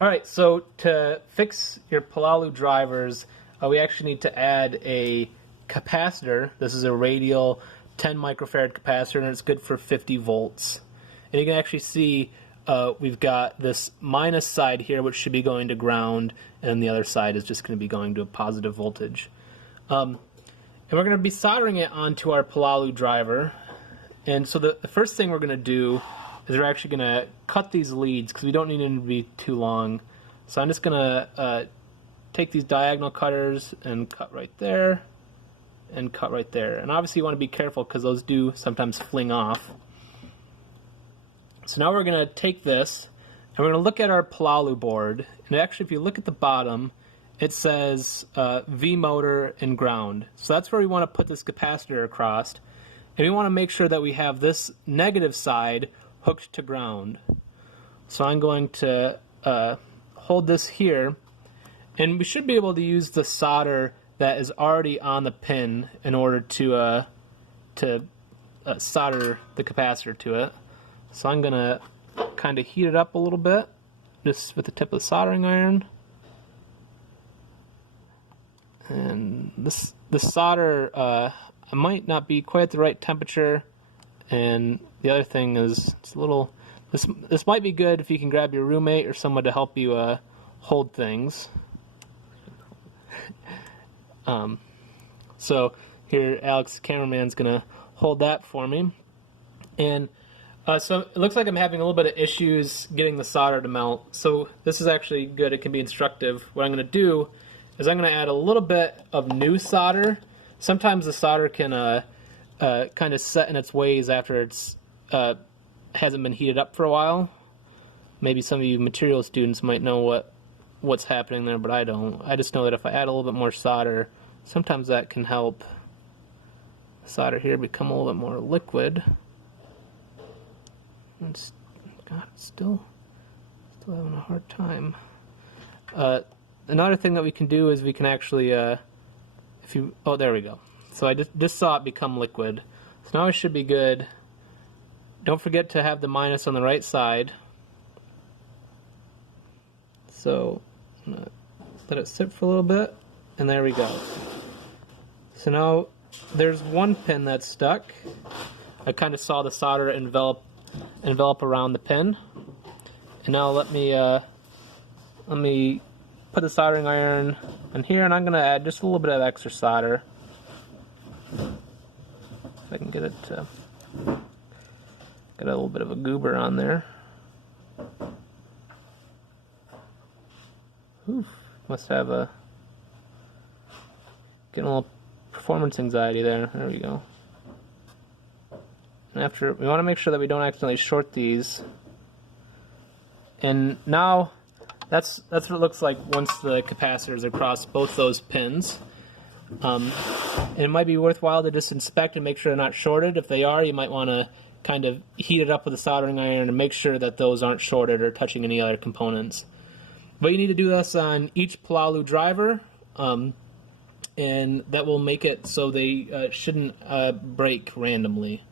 Alright, so to fix your Pololu drivers, we actually need to add a capacitor. This is a radial 10 microfarad capacitor, and it's good for 50 volts. And you can actually see we've got this minus side here, which should be going to ground, and the other side is just going to be going to a positive voltage. And we're going to be soldering it onto our Pololu driver. And so the first thing we're going to do is we're actually going to cut these leads because we don't need them to be too long. So I'm just going to take these diagonal cutters and cut right there and cut right there. And obviously you want to be careful because those do sometimes fling off. So now we're going to take this and we're going to look at our Pololu board. And actually if you look at the bottom, it says V motor and ground. So that's where we want to put this capacitor across. And we want to make sure that we have this negative side hooked to ground. So I'm going to hold this here, and we should be able to use the solder that is already on the pin in order to solder the capacitor to it. So I'm going to kind of heat it up a little bit, just with the tip of the soldering iron. And this solder might not be quite at the right temperature, and the other thing is it's a little. This might be good if you can grab your roommate or someone to help you hold things. So here, Alex, the cameraman's gonna hold that for me, and so it looks like I'm having a little bit of issues getting the solder to melt. So this is actually good. It can be instructive. What I'm gonna do is I'm gonna add a little bit of new solder. Sometimes the solder can kind of set in its ways after it's hasn't been heated up for a while. Maybe some of you material students might know what's happening there, but I don't. I just know that if I add a little bit more solder, sometimes that can help the solder here become a little bit more liquid. It's, God, it's still having a hard time. Another thing that we can do is we can actually, oh, there we go. So I just saw it become liquid. So now it should be good. Don't forget to have the minus on the right side. So I'm gonna let it sit for a little bit, and there we go. So now there's one pin that's stuck. I kind of saw the solder envelop around the pin. And now let me put the soldering iron on here, and I'm going to add just a little bit of extra solder. If I can get it to get a little bit of a goober on there. Oof, must have getting a little performance anxiety there. There we go. And after, we want to make sure that we don't accidentally short these. And now that's what it looks like once the capacitors are across both those pins. And it might be worthwhile to just inspect and make sure they're not shorted. If they are, you might want to kind of heat it up with a soldering iron and make sure that those aren't shorted or touching any other components. But you need to do this on each Pololu driver, and that will make it so they shouldn't break randomly.